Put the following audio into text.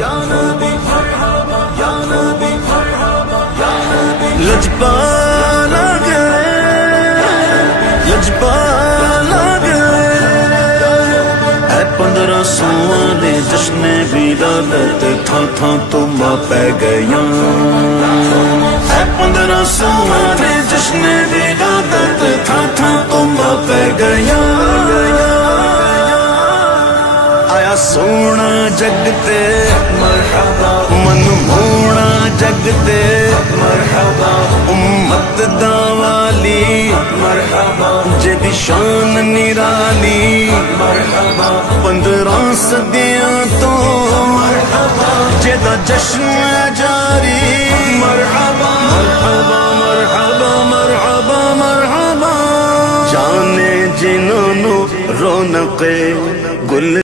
या नबी मरहबा, या नबी मरहबा, या नबी। लजपाल आ गए, लजपाल आ गए। 1500 दे जश्ने विलादत था तो पै गया। 1500 दे जश्ने विलादत था तो पै गया। आया सोना जगते मरहबा, मन मोना जगते मरहबा। उम्मत दा वाली मरहबा, जेदी शान निराली मरहबा। 15 सदियां तो मरहबा, जेदा जश्न जारी मरहबा, मरहबा मरहबा मरहबा मरहबा। जाने जिन्होंने रौनके गुल